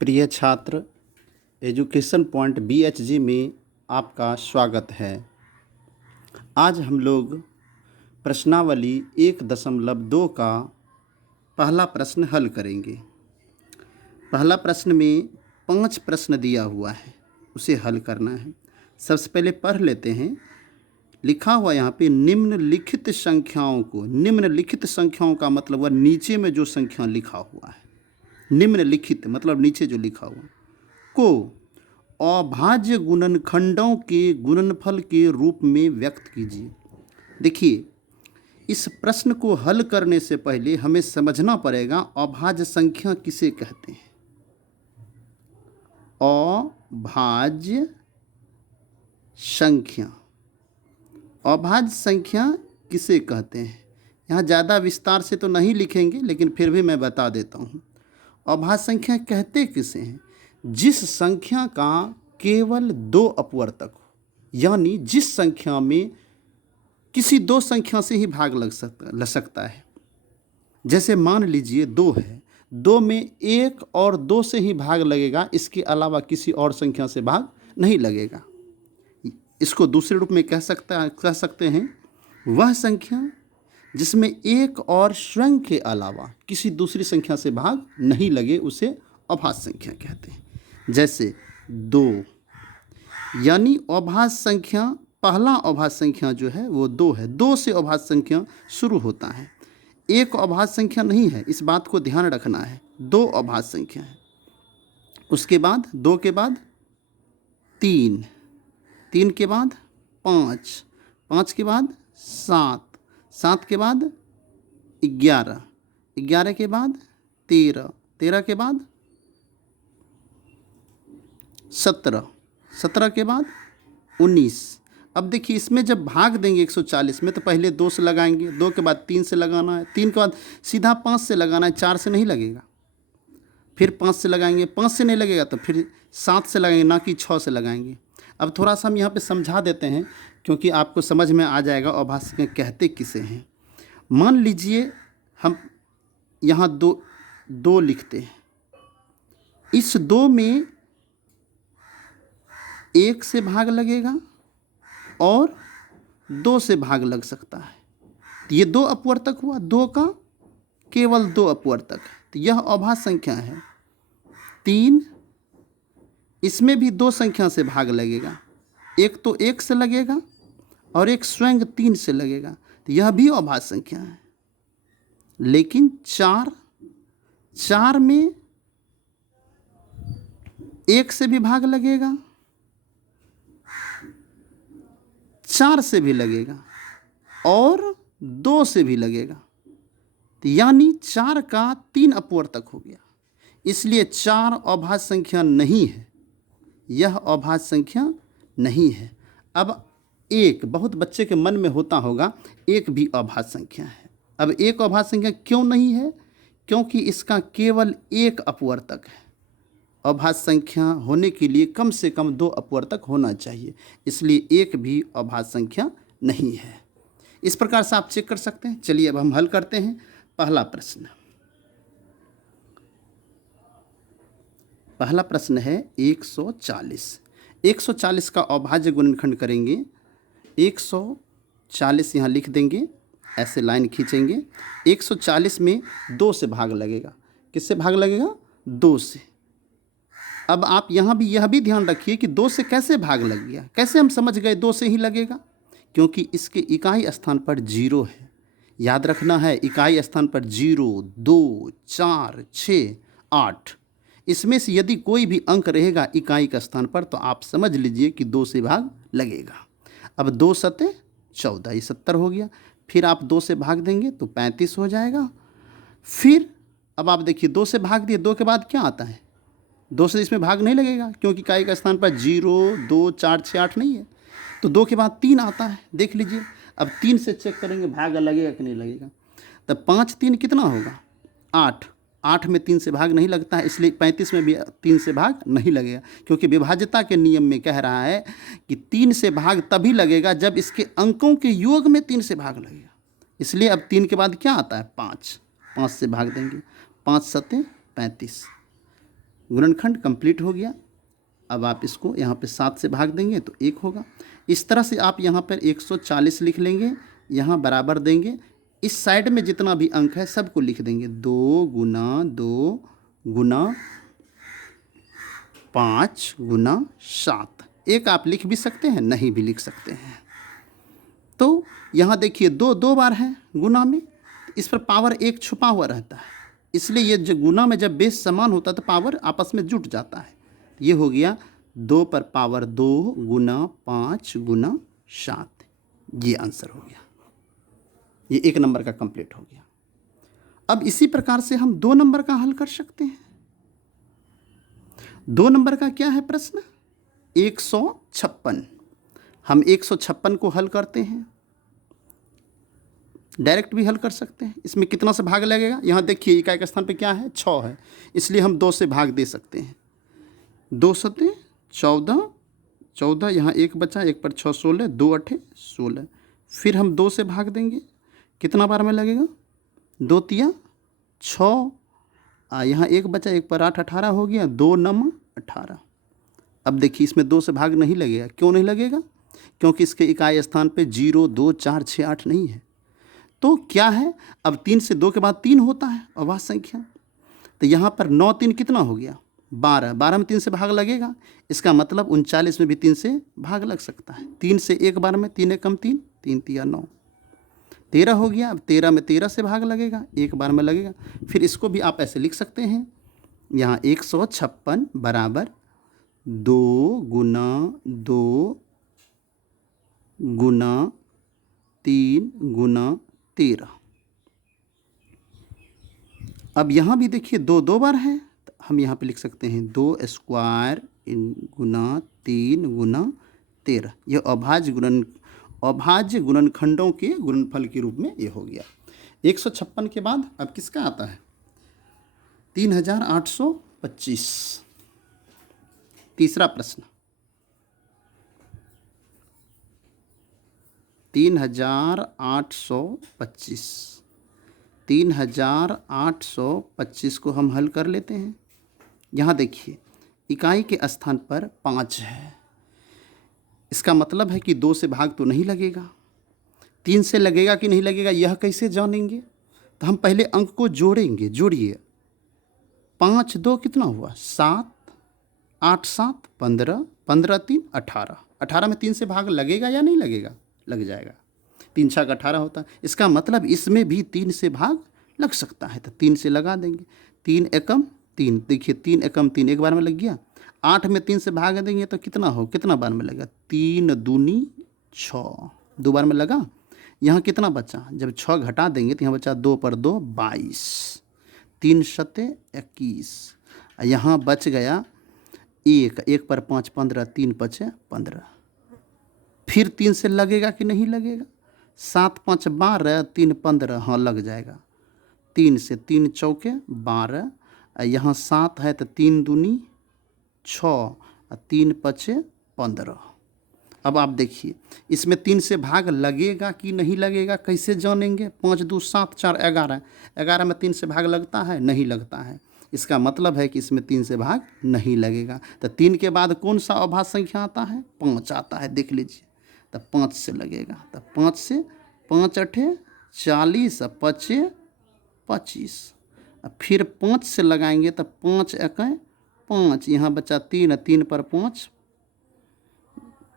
प्रिय छात्र, education point BHG में आपका स्वागत है। आज हम लोग प्रश्नावली 1.2 का पहला प्रश्न हल करेंगे। पहला प्रश्न में 5 प्रश्न दिया हुआ है, उसे हल करना है। सबसे पहले पढ़ लेते हैं। लिखा हुआ यहाँ पे निम्नलिखित संख्याओं को, निम्नलिखित संख्याओं का मतलब वह नीचे में जो संख्या लिखा हुआ है, निम्नलिखित मतलब नीचे जो लिखा हुआ को अभाज्य गुणनखंडों के गुणनफल के रूप में व्यक्त कीजिए। देखिए, इस प्रश्न को हल करने से पहले हमें समझना पड़ेगा अभाज्य संख्या किसे कहते हैं। अभाज्य संख्या, अभाज्य संख्या किसे कहते हैं। यहाँ ज़्यादा विस्तार से तो नहीं लिखेंगे, लेकिन फिर भी मैं बता देता हूँ। अभाज्य संख्या कहते किसे हैं? जिस संख्या का केवल 2 अपवर्तक हो, यानी जिस संख्या में किसी 2 संख्या से ही भाग लग सकता है। जैसे मान लीजिए 2 है, 2 में 1 और 2 से ही भाग लगेगा, इसके अलावा किसी और संख्या से भाग नहीं लगेगा। इसको दूसरे रूप में कह सकते हैं वह संख्या जिसमें 1 और स्वयं के अलावा किसी दूसरी संख्या से भाग नहीं लगे, उसे अभाज्य संख्या कहते हैं। जैसे 2, यानी अभाज्य संख्या, पहला अभाज्य संख्या जो है वो 2 है। 2 से अभाज्य संख्या शुरू होता है, 1 अभाज्य संख्या नहीं है, इस बात को ध्यान रखना है। 2 अभाज्य संख्या है। उसके बाद 2 के बाद 3, 3 के बाद 5, 5 के बाद 7, 7 के बाद 11, 11 के बाद 13, 13 के बाद 17, 17 के बाद 19। अब देखिए, इसमें जब भाग देंगे 140 में तो पहले 2 से लगाएंगे, 2 के बाद 3 से लगाना है, 3 के बाद सीधा 5 से लगाना है, 4 से नहीं लगेगा। फिर 5 से लगाएंगे, 5 से नहीं लगेगा तो फिर 7 से लगाएंगे, ना कि 6 से लगाएंगे। अब थोड़ा सा हम यहाँ पे समझा देते हैं, क्योंकि आपको समझ में आ जाएगा अभाज्य संख्या कहते किसे हैं। मान लीजिए हम यहाँ 2 लिखते हैं। इस 2 में 1 से भाग लगेगा और 2 से भाग लग सकता है। तो ये 2 अपवर्तक हुआ, 2 का केवल 2 अपवर्तक है, तो यह अभाज्य संख्या है। 3, इसमें भी 2 संख्या से भाग लगेगा, एक तो 1 से लगेगा और एक स्वयं 3 से लगेगा, तो यह भी अभाज्य संख्या है। लेकिन 4 में 1 से भी भाग लगेगा, 4 से भी लगेगा और 2 से भी लगेगा, तो यानी 4 का 3 अपवर्तक हो गया। इसलिए 4 अभाज्य संख्या नहीं है, यह अभाज्य संख्या नहीं है। अब 1, बहुत बच्चे के मन में होता होगा 1 भी अभाज्य संख्या है। अब 1 अभाज्य संख्या क्यों नहीं है? क्योंकि इसका केवल 1 अपवर्तक है। अभाज्य संख्या होने के लिए कम से कम 2 अपवर्तक होना चाहिए, इसलिए 1 भी अभाज्य संख्या नहीं है। इस प्रकार से आप चेक कर सकते हैं। चलिए अब हम हल करते हैं पहला प्रश्न। पहला प्रश्न है 140। 140 का अभाज्य गुणनखंड करेंगे। 140 यहाँ लिख देंगे, ऐसे लाइन खींचेंगे। 140 में 2 से भाग लगेगा। किससे भाग लगेगा? 2 से। अब आप यहाँ भी यह भी ध्यान रखिए कि 2 से कैसे भाग लग गया। कैसे हम समझ गए 2 से ही लगेगा? क्योंकि इसके इकाई स्थान पर 0 है। याद रखना है, इकाई स्थान पर 0, 2, 4, 6, 8, इसमें से यदि कोई भी अंक रहेगा इकाई का स्थान पर तो आप समझ लीजिए कि 2 से भाग लगेगा। अब 2 सते 14, ये 70 हो गया। फिर आप 2 से भाग देंगे तो 35 हो जाएगा। फिर अब आप देखिए 2 से भाग दिए, 2 के बाद क्या आता है? 2 से इसमें भाग नहीं लगेगा, क्योंकि इकाई का स्थान पर 0, 2, 4, 6, 8 नहीं है। तो 2 के बाद 3 आता है, देख लीजिए। अब 3 से चेक करेंगे भाग लगेगा कि नहीं लगेगा। तब 5, 3 कितना होगा? 8। 8 में 3 से भाग नहीं लगता है, इसलिए 35 में भी 3 से भाग नहीं लगेगा, क्योंकि विभाज्यता के नियम में कह रहा है कि 3 से भाग तभी लगेगा जब इसके अंकों के योग में 3 से भाग लगेगा। इसलिए अब 3 के बाद क्या आता है? 5। 5 से भाग देंगे, 5 सते 35। गुणनखंड कंप्लीट हो गया। अब आप इसको यहाँ पे 7 से भाग देंगे तो 1 होगा। इस तरह से आप यहाँ पर 140 लिख लेंगे, यहाँ बराबर देंगे, इस साइड में जितना भी अंक है सबको लिख देंगे। 2 गुना 2 गुना 5 गुना 7। एक आप लिख भी सकते हैं, नहीं भी लिख सकते हैं। तो यहाँ देखिए 2 2 बार है गुना में, इस पर पावर 1 छुपा हुआ रहता है, इसलिए ये जो गुना में जब बेस समान होता है तो पावर आपस में जुट जाता है। ये हो गया 2 पर पावर 2 गुना 5 गुना 7। ये आंसर हो गया। ये 1 नंबर का कंप्लीट हो गया। अब इसी प्रकार से हम 2 नंबर का हल कर सकते हैं। 2 नंबर का क्या है प्रश्न? 156। हम 156 को हल करते हैं, डायरेक्ट भी हल कर सकते हैं। इसमें कितना से भाग लगेगा? यहाँ देखिए इकाई के स्थान पे क्या है? 6 है, इसलिए हम 2 से भाग दे सकते हैं। 2 सते 14, 14 यहाँ 1 बचा, 1 पर 6 16, 2 अठे 16। फिर हम 2 से भाग देंगे, कितना बार में लगेगा? 2 तिया 6, यहाँ 1 बचा, 1 पर 8 18 हो गया, 2 9 18। अब देखिए इसमें 2 से भाग नहीं लगेगा। क्यों नहीं लगेगा? क्योंकि इसके इकाई स्थान पे 0 2 4 6 8 नहीं है। तो क्या है? अब 3 से 2 के बाद 3 होता है अभाज्य संख्या। तो यहाँ पर 9 3 कितना हो गया? 12। 12 में 3 से भाग लगेगा, इसका मतलब 39 में भी 3 से भाग लग सकता है। 3 से 1 बार में 3 एकम 3, 3 तिया 9, 13 हो गया। अब 13 में 13 से भाग लगेगा, 1 बार में लगेगा। फिर इसको भी आप ऐसे लिख सकते हैं, यहाँ 156 बराबर 2 गुना 2 गुना 3 गुना 13। अब यहाँ भी देखिए 2 2 बार है, तो हम यहाँ पे लिख सकते हैं 2 स्क्वायर गुना 3 गुना 13। यह अभाज्य गुणनखंडों के गुणनफल के रूप में ये हो गया। 156 के बाद अब किसका आता है? 3825। तीसरा प्रश्न 3825। 3825 को हम हल कर लेते हैं। यहाँ देखिए इकाई के स्थान पर 5 है, इसका मतलब है कि 2 से भाग तो नहीं लगेगा। 3 से लगेगा कि नहीं लगेगा यह कैसे जानेंगे? तो हम पहले अंक को जोड़ेंगे। जोड़िए, 5 2 कितना हुआ? 7, 8 7 15, 15 3 18। 18 में 3 से भाग लगेगा या नहीं लगेगा? लग जाएगा। 3 6 18 होता है, इसका मतलब इसमें भी 3 से भाग लग सकता है, तो 3 से लगा देंगे। 3 एकम 3, देखिए 3 एकम 3 एक बार में लग गया। 8 में 3 से भाग देंगे तो कितना बार में लगेगा? 3 दूनी 6, 2 बार में लगा। यहाँ कितना बचा? जब 6 घटा देंगे तो यहाँ बचा 2 पर 2 22, 3 सते 21। यहाँ बच गया 1, 1 पर 5 15, 3 पचे 15। फिर 3 से लगेगा कि नहीं लगेगा? 7 5 12, 3 15, हाँ लग जाएगा। 3 से 3 चौके 12, यहाँ 7 है तो 3 दूनी 6, 3 पचे 15। अब आप देखिए इसमें 3 से भाग लगेगा कि नहीं लगेगा, कैसे जानेंगे? 5 2 7 4 11, 11 में 3 से भाग लगता है? नहीं लगता है, इसका मतलब है कि इसमें 3 से भाग नहीं लगेगा। तो 3 के बाद कौन सा अभाज्य संख्या आता है? 5 आता है, देख लीजिए। तो 5 से लगेगा, तो 5 से 5 अठे 40, 5 25। फिर 5 से लगाएंगे तो 5 एके 5, यहाँ बचा 3, 3 पर 5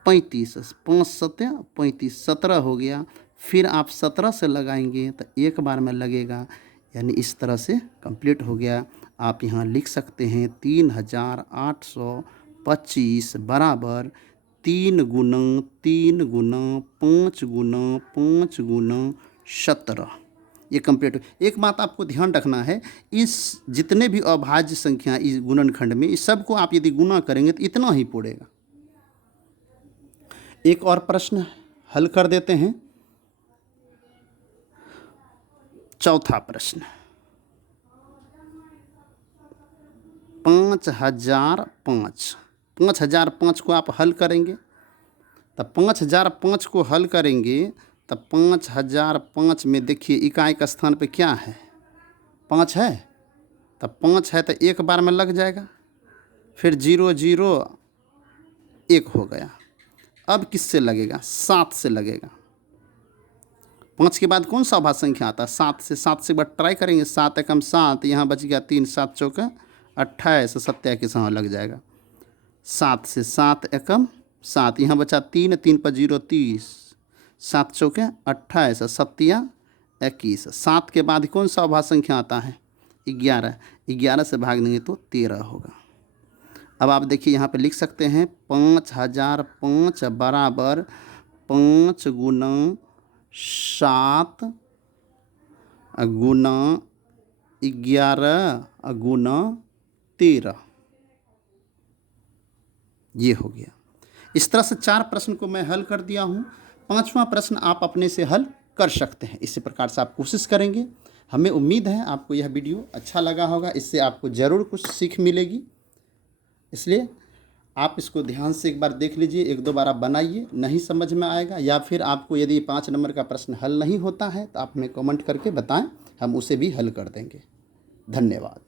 35, 5 सते 35, 17 हो गया। फिर आप 17 से लगाएंगे तो 1 बार में लगेगा, यानी इस तरह से कंप्लीट हो गया। आप यहाँ लिख सकते हैं 3825 बराबर 3 गुना 3 गुना 5 गुना 5 गुना 17। ये कंप्लीट। एक बात आपको ध्यान रखना है, इस जितने भी अभाज्य संख्या इस गुणनखंड में, इस सब को आप यदि गुना करेंगे तो इतना ही पड़ेगा। एक और प्रश्न हल कर देते हैं। चौथा प्रश्न 5005। 5005 को आप हल करेंगे, तो 5005 को हल करेंगे तो 5005 में देखिए इकाई का स्थान पे क्या है? 5 है, तो 5 है तो 1 बार में लग जाएगा। फिर 0 0 1 हो गया। अब किससे लगेगा? 7 से लगेगा। 5 के बाद कौन सा अभाज्य संख्या आता है? 7 से। 7 से एक बार ट्राई करेंगे। 7 एकम 7, यहाँ बच गया 3, 7 चौका 28, 27 हाँ लग जाएगा। 7 से 7 एकम 7, यहाँ बचा 3, 3 पर 0 30, 7 चौके 28, 7 21। 7 के बाद कौन सा अभाज्य संख्या आता है? 11। 11 से भाग देंगे तो 13 होगा। अब आप देखिए यहाँ पे लिख सकते हैं 5005 बराबर 5 गुना 7 गुना 11 गुना 13। ये हो गया। इस तरह से 4 प्रश्न को मैं हल कर दिया हूँ। 5वां प्रश्न आप अपने से हल कर सकते हैं। इसी प्रकार से आप कोशिश करेंगे। हमें उम्मीद है आपको यह वीडियो अच्छा लगा होगा। इससे आपको ज़रूर कुछ सीख मिलेगी। इसलिए आप इसको ध्यान से एक बार देख लीजिए, 1-2 बार आप बनाइए। नहीं समझ में आएगा या फिर आपको यदि 5 नंबर का प्रश्न हल नहीं होता है तो आप हमें कमेंट करके बताएं, हम उसे भी हल कर देंगे। धन्यवाद।